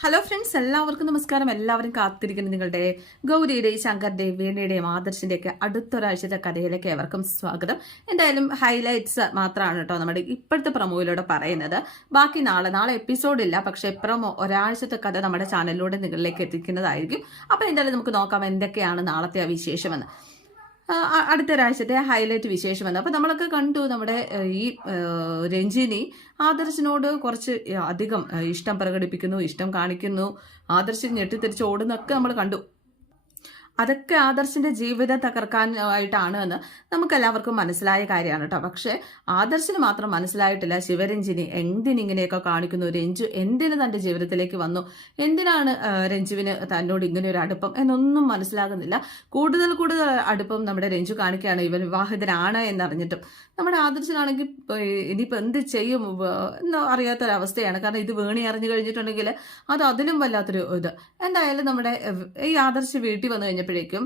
Hello friends, എല്ലാവർക്കും നമസ്കാരം. എല്ലാവരും കാത്തിരിക്കുന്ന നിങ്ങളുടെ ഗൗരിയുടെയും ശങ്കറിന്റെയും വീണയുടെയും ആദർശിന്റെയൊക്കെ അടുത്തൊരാഴ്ചത്തെ കഥയിലേക്ക് ഏവർക്കും സ്വാഗതം. എന്തായാലും ഹൈലൈറ്റ്സ് മാത്രമാണ് കേട്ടോ നമ്മുടെ ഇപ്പോഴത്തെ പ്രൊമോയിലൂടെ പറയുന്നത്. ബാക്കി നാളെ എപ്പിസോഡില്ല, പക്ഷെ പ്രൊമോ ഒരാഴ്ചത്തെ കഥ നമ്മുടെ ചാനലിലൂടെ നിങ്ങളിലേക്ക് എത്തിക്കുന്നതായിരിക്കും. അപ്പൊ എന്തായാലും നമുക്ക് നോക്കാം എന്തൊക്കെയാണ് നാളത്തെ വിശേഷമെന്ന്. അടുത്തൊരാഴ്ചത്തെ ഹൈലൈറ്റ് വിശേഷം വന്നു. അപ്പൊ നമ്മളൊക്കെ കണ്ടു നമ്മുടെ ഈ രഞ്ജിനി ആദർശിനോട് കുറച്ച് അധികം ഇഷ്ടം പ്രകടിപ്പിക്കുന്നു, ഇഷ്ടം കാണിക്കുന്നു, ആദർശ് ഞെട്ടിത്തിരിച്ച് ഓടുന്നൊക്കെ നമ്മൾ കണ്ടു. അതൊക്കെ ആദർശിന്റെ ജീവിതം തകർക്കാനായിട്ടാണ് എന്ന് നമുക്ക് എല്ലാവർക്കും മനസ്സിലായ കാര്യമാണ് കേട്ടോ. പക്ഷെ ആദർശിന് മാത്രം മനസ്സിലായിട്ടില്ല ശിവരഞ്ജിനി എന്തിനിങ്ങനെയൊക്കെ കാണിക്കുന്നു, രഞ്ജു എന്തിന് തന്റെ ജീവിതത്തിലേക്ക് വന്നു, എന്തിനാണ് രഞ്ജുവിന് തന്നോട് ഇങ്ങനെ ഒരു അടുപ്പം എന്നൊന്നും മനസ്സിലാകുന്നില്ല. കൂടുതൽ അടുപ്പം നമ്മുടെ രഞ്ജു കാണിക്കുകയാണ് ഇവൻ വിവാഹിതനാണ് എന്നറിഞ്ഞിട്ടും. നമ്മുടെ ആദർശനാണെങ്കിൽ ഇനിയിപ്പോൾ എന്ത് ചെയ്യും എന്ന് അറിയാത്തൊരവസ്ഥയാണ്. കാരണം ഇത് വേണി അറിഞ്ഞു കഴിഞ്ഞിട്ടുണ്ടെങ്കിൽ അത് അതിലും വല്ലാത്തൊരു ഇത്. എന്തായാലും നമ്മുടെ ഈ ആദർശ് വീട്ടിൽ വന്നു കഴിഞ്ഞപ്പോഴേക്കും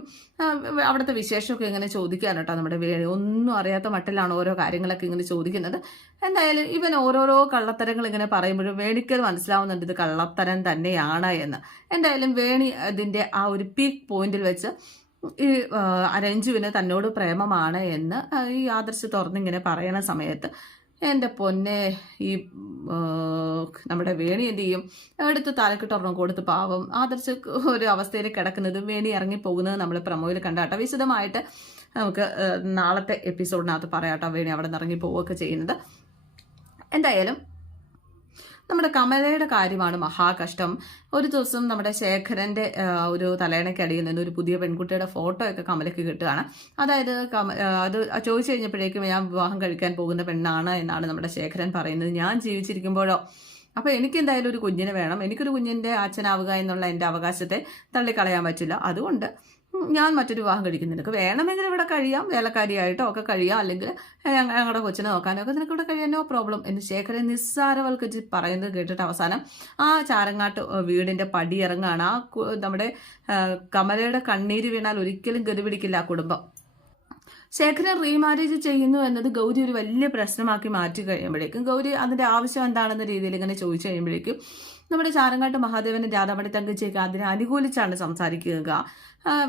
അവിടുത്തെ വിശേഷമൊക്കെ ഇങ്ങനെ ചോദിക്കാൻ കേട്ടോ. നമ്മുടെ ഒന്നും അറിയാത്ത മട്ടിലാണ് ഓരോ കാര്യങ്ങളൊക്കെ ഇങ്ങനെ ചോദിക്കുന്നത്. എന്തായാലും ഇവൻ ഓരോരോ കള്ളത്തരങ്ങൾ ഇങ്ങനെ പറയുമ്പോഴും വേണിക്കത് മനസ്സിലാവുന്നുണ്ട് ഇത് കള്ളത്തരം തന്നെയാണ് എന്ന്. എന്തായാലും വേണി അതിൻ്റെ ആ ഒരു പീക്ക് പോയിന്റിൽ വെച്ച് ഈ രഞ്ജുവിന് തന്നോട് പ്രേമമാണ് എന്ന് ഈ ആദർശ് തുറന്നിങ്ങനെ പറയണ സമയത്ത് എൻ്റെ പൊന്നെ ഈ നമ്മുടെ വേണി എന്ത് ചെയ്യും, എടുത്ത് തലക്കിട്ടൊരെണ്ണം കൊടുത്ത് പാവം ആദർശ് ഒരു അവസ്ഥയിൽ കിടക്കുന്നത്, വേണി ഇറങ്ങിപ്പോകുന്നത് നമ്മൾ പ്രമോയിൽ കണ്ടാട്ടോ. വിശദമായിട്ട് നമുക്ക് നാളത്തെ എപ്പിസോഡിനകത്ത് പറയാട്ടോ വേണി അവിടെ നിന്ന് ഇറങ്ങി പോവുകയൊക്കെ ചെയ്യുന്നത്. എന്തായാലും നമ്മുടെ കമലയുടെ കാര്യമാണ് മഹാകഷ്ടം. ഒരു ദിവസം നമ്മുടെ ശേഖരന്റെ ഒരു തലയണയ്ക്കടിയിൽ നിന്ന് ഒരു പുതിയ പെൺകുട്ടിയുടെ ഫോട്ടോ ഒക്കെ കമലയ്ക്ക് കിട്ടുകയാണ്. അതായത് അത് ചോദിച്ചു കഴിഞ്ഞപ്പോഴേക്കും ഞാൻ വിവാഹം കഴിക്കാൻ പോകുന്ന പെണ്ണാണ് എന്നാണ് നമ്മുടെ ശേഖരൻ പറയുന്നത്. ഞാൻ ജീവിച്ചിരിക്കുമ്പോഴോ അപ്പോൾ എനിക്ക് എന്തായാലും ഒരു കുഞ്ഞിനെ വേണം, എനിക്കൊരു കുഞ്ഞിൻ്റെ അച്ഛനാവുക എന്നുള്ള എൻ്റെ അവകാശത്തെ തള്ളിക്കളയാൻ പറ്റില്ല. അതുകൊണ്ട് ഞാൻ മറ്റൊരു വിവാഹം കഴിക്കുന്നു. നിനക്ക് വേണമെങ്കിൽ ഇവിടെ കഴിയാം, വേലക്കാരിയായിട്ടോ ഒക്കെ കഴിയാം, അല്ലെങ്കിൽ ഞങ്ങളുടെ കൊച്ചിനെ നോക്കാനോ ഒക്കെ നിനക്ക് ഇവിടെ കഴിയാൻ നോ പ്രോബ്ലം എന്ന് ശേഖരൻ നിസ്സാരവൽക്കരിച്ച് പറയുന്നത് കേട്ടിട്ട് അവസാനം ആ ചാരങ്ങാട്ട് വീടിൻ്റെ പടിയിറങ്ങാണ്. ആ നമ്മുടെ കമലയുടെ കണ്ണീര് വീണാൽ ഒരിക്കലും ഗതിപിടിക്കില്ല ആ കുടുംബം. ശേഖരൻ റീമാരേജ് ചെയ്യുന്നു എന്നത് ഗൗരി ഒരു വലിയ പ്രശ്നമാക്കി മാറ്റി കഴിയുമ്പോഴേക്കും, ഗൗരി അതിന്റെ ആവശ്യം എന്താണെന്ന രീതിയിൽ ഇങ്ങനെ ചോദിച്ചു കഴിയുമ്പോഴേക്കും നമ്മുടെ ചാരങ്ങാട്ട് മഹാദേവനും രാധാമണി തങ്കച്ചിയൊക്കെ അതിനെ അനുകൂലിച്ചാണ് സംസാരിക്കുക.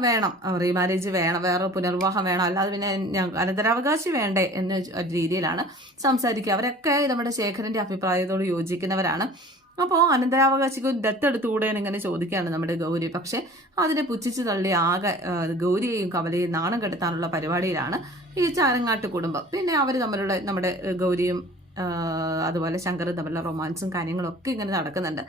വേണം, റീമാരേജ് വേണം, വേറെ പുനർവിവാഹം വേണം, അല്ലാതെ പിന്നെ അനന്തരാവകാശി വേണ്ടേ എന്ന രീതിയിലാണ് സംസാരിക്കുക. അവരൊക്കെ നമ്മുടെ ശേഖരന്റെ അഭിപ്രായത്തോട് യോജിക്കുന്നവരാണ്. അപ്പോൾ അനന്തരാവകാശിക്ക് ദത്തെടുത്തുകൂടെ ഇങ്ങനെ ചോദിക്കുകയാണ് നമ്മുടെ ഗൗരി. പക്ഷെ അതിനെ പുച്ഛിച്ച് തള്ളി ആകെ ഗൗരിയെയും കമലയെയും നാണം കെടുത്താനുള്ള പരിപാടിയിലാണ് ഈ ചാരങ്ങാട്ട് കുടുംബം. പിന്നെ അവർ തമ്മിലുള്ള നമ്മുടെ ഗൗരിയും അതുപോലെ ശങ്കറും തമ്മിലുള്ള റൊമാൻസും കാര്യങ്ങളൊക്കെ ഇങ്ങനെ നടക്കുന്നുണ്ട്.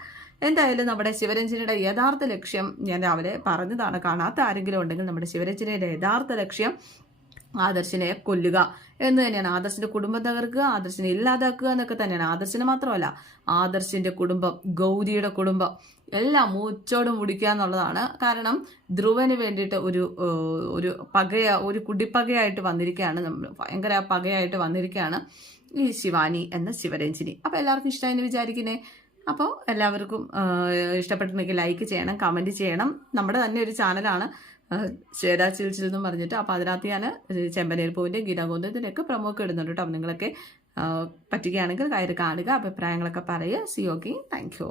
എന്തായാലും നമ്മുടെ ശിവരഞ്ജനിയുടെ യഥാർത്ഥ ലക്ഷ്യം ഞാൻ രാവിലെ പറഞ്ഞതാണ്. കാണാത്ത ആരെങ്കിലും ഉണ്ടെങ്കിൽ നമ്മുടെ ശിവരഞ്ജനിയുടെ യഥാർത്ഥ ലക്ഷ്യം ആദർശിനെ കൊല്ലുക എന്ന് തന്നെയാണ്. ആദർശിന്റെ കുടുംബം തകർക്കുക, ആദർശിനെ ഇല്ലാതാക്കുക എന്നൊക്കെ തന്നെയാണ്. ആദർശിനെ മാത്രമല്ല, ആദർശിന്റെ കുടുംബം, ഗൗരിയുടെ കുടുംബം എല്ലാം മൂച്ചോട് മുടിക്കുക എന്നുള്ളതാണ്. കാരണം ധ്രുവന് വേണ്ടിയിട്ട് ഒരു കുടിപ്പകയായിട്ട് വന്നിരിക്കുകയാണ്, ഭയങ്കര പകയായിട്ട് വന്നിരിക്കുകയാണ് ഈ ശിവാനി എന്ന ശിവരഞ്ജിനി. അപ്പോൾ എല്ലാവർക്കും ഇഷ്ടമായെന്ന് വിചാരിക്കുന്നേ. അപ്പോൾ എല്ലാവർക്കും ഇഷ്ടപ്പെട്ടിട്ടുണ്ടെങ്കിൽ ലൈക്ക് ചെയ്യണം, കമൻറ്റ് ചെയ്യണം. നമ്മുടെ തന്നെ ഒരു ചാനലാണ് ശ്വേതാ ചിൽച്ചിൽ എന്നും പറഞ്ഞിട്ട്. അപ്പോൾ അതിനകത്ത് ഞാൻ ചെമ്പനീർ പൂവിൻ്റെ ഗീതാഗോന്ദത്തിനൊക്കെ പ്രൊമോ ഒക്കെ ഇടുന്നുണ്ട് കേട്ടോ. അപ്പം നിങ്ങളൊക്കെ പറ്റുകയാണെങ്കിൽ കയറി കാണുക, അഭിപ്രായങ്ങളൊക്കെ പറയുക. C okay, thank you.